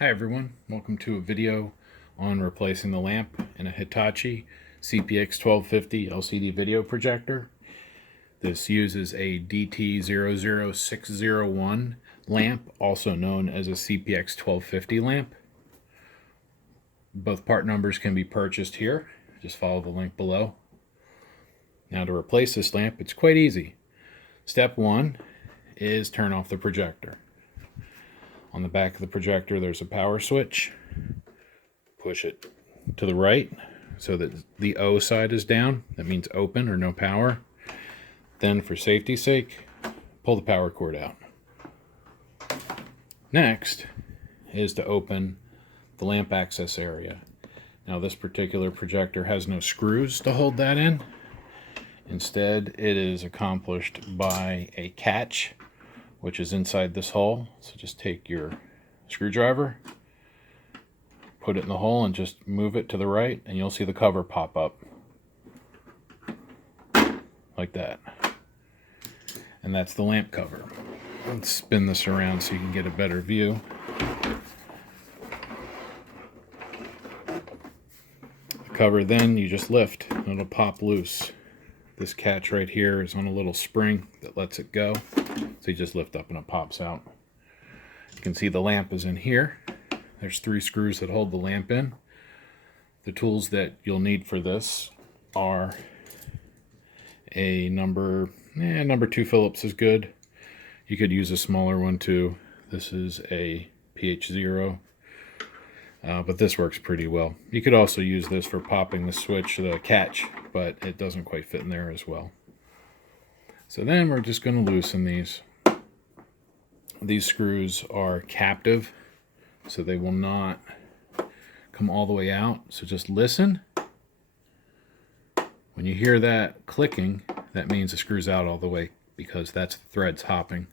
Hi everyone, welcome to a video on replacing the lamp in a Hitachi CP-X1250 LCD video projector. This uses a DT00601 lamp, also known as a CP-X1250 lamp. Both part numbers can be purchased here. Just follow the link below. Now to replace this lamp, it's quite easy. Step one is turn off the projector. On the back of the projector, there's a power switch. Push it to the right so that the O side is down. That means open or no power. Then, for safety's sake, pull the power cord out. Next is to open the lamp access area. Now, this particular projector has no screws to hold that in. Instead, it is accomplished by a catch, which is inside this hole. So just take your screwdriver, put it in the hole, and just move it to the right, and you'll see the cover pop up. Like that. And that's the lamp cover. Let's spin this around so you can get a better view. The cover then you just lift, and it'll pop loose. This catch right here is on a little spring that lets it go. So you just lift up and it pops out. You can see the lamp is in here. There's 3 screws that hold the lamp in. The tools that you'll need for this are a number 2 Phillips is good. You could use a smaller one too. This is a PH0, but this works pretty well. You could also use this for popping the switch, the catch, but it doesn't quite fit in there as well. So then we're just going to loosen these. These screws are captive, so they will not come all the way out. So just listen. When you hear that clicking, that means the screw's out all the way, because that's the threads hopping.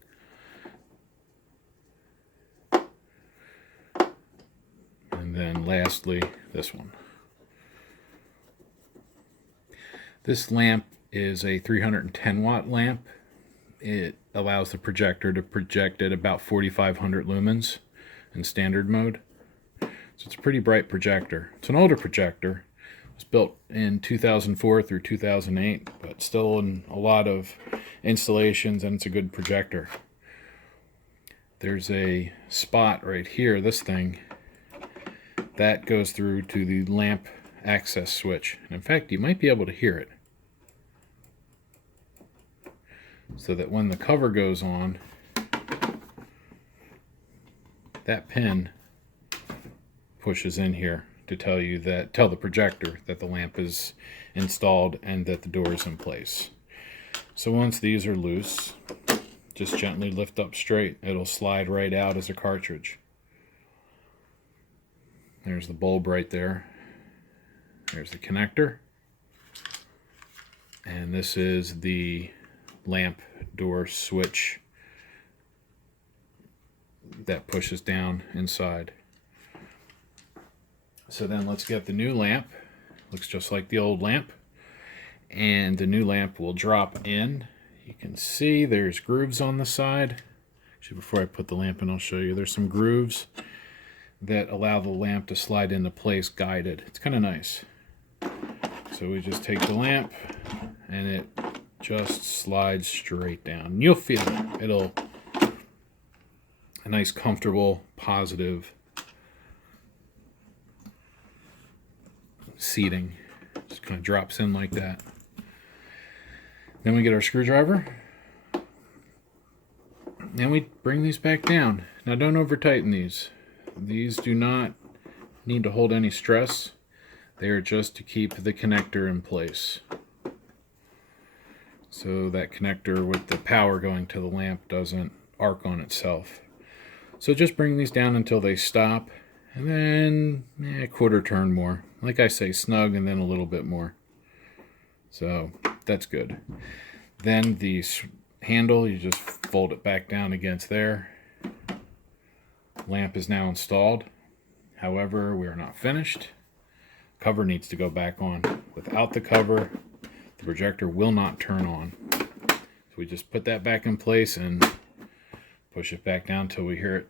And then lastly, this one. This lamp is a 310 watt lamp. It allows the projector to project at about 4,500 lumens in standard mode. So it's a pretty bright projector. It's an older projector. It was built in 2004 through 2008, but still in a lot of installations, and it's a good projector. There's a spot right here, this thing, that goes through to the lamp access switch. And in fact, you might be able to hear it. So that when the cover goes on, that pin pushes in here to tell the projector that the lamp is installed and that the door is in place. So once these are loose, just gently lift up straight. It'll slide right out as a cartridge. There's the bulb right there. There's the connector. And this is the lamp door switch that pushes down inside. So then let's get the new lamp. Looks just like the old lamp. And the new lamp will drop in. You can see there's grooves on the side. Actually, before I put the lamp in, I'll show you. There's some grooves that allow the lamp to slide into place guided. It's kind of nice. So we just take the lamp and it just slides straight down. You'll feel it. It'll a nice, comfortable, positive seating. Just kind of drops in like that. Then we get our screwdriver. And we bring these back down. Now don't over tighten these. These do not need to hold any stress. They are just to keep the connector in place. So that connector with the power going to the lamp doesn't arc on itself. So just bring these down until they stop, and then a quarter turn more. Like I say, snug and then a little bit more. So that's good. Then the handle, you just fold it back down against there. Lamp is now installed. However, we are not finished. Cover needs to go back on. Without the cover, the projector will not turn on. So we just put that back in place and push it back down until we hear it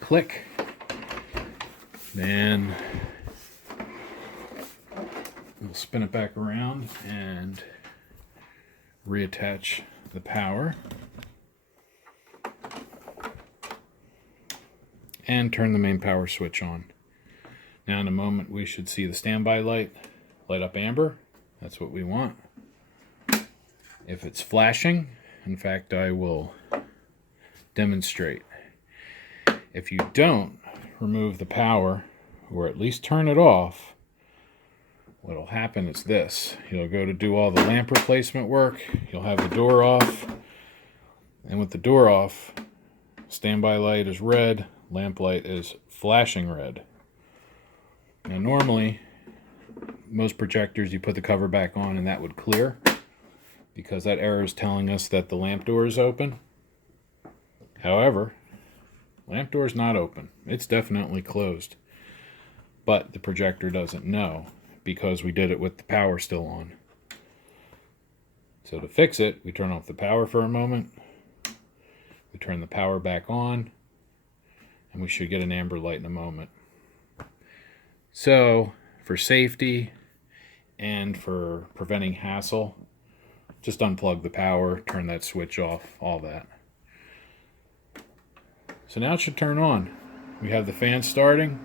click. Then we'll spin it back around and reattach the power. And turn the main power switch on. Now in a moment we should see the standby light light up amber. That's what we want. If it's flashing, in fact, I will demonstrate. If you don't remove the power, or at least turn it off, what'll happen is this. You'll go to do all the lamp replacement work, you'll have the door off, and with the door off, standby light is red, lamp light is flashing red. Now normally, most projectors you put the cover back on and that would clear, because that error is telling us that the lamp door is open. However, lamp door is not open. It's definitely closed. But the projector doesn't know because we did it with the power still on. So to fix it, we turn off the power for a moment. We turn the power back on, and we should get an amber light in a moment. So for safety and for preventing hassle, just unplug the power, turn that switch off, all that. So now it should turn on. We have the fan starting.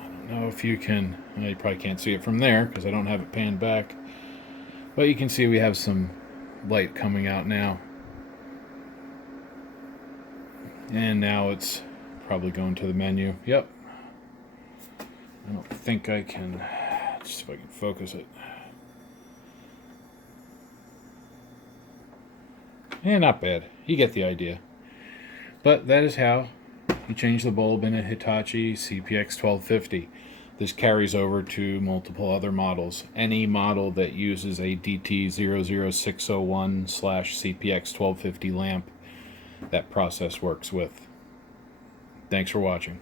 I don't know if you can, you probably can't see it from there because I don't have it panned back. But you can see we have some light coming out now. And now it's probably going to the menu. Yep. I don't think I can, just see if I can focus it. Not bad. You get the idea. But that is how you change the bulb in a Hitachi CP-X1250. This carries over to multiple other models. Any model that uses a DT00601/CP-X1250 lamp, that process works with. Thanks for watching.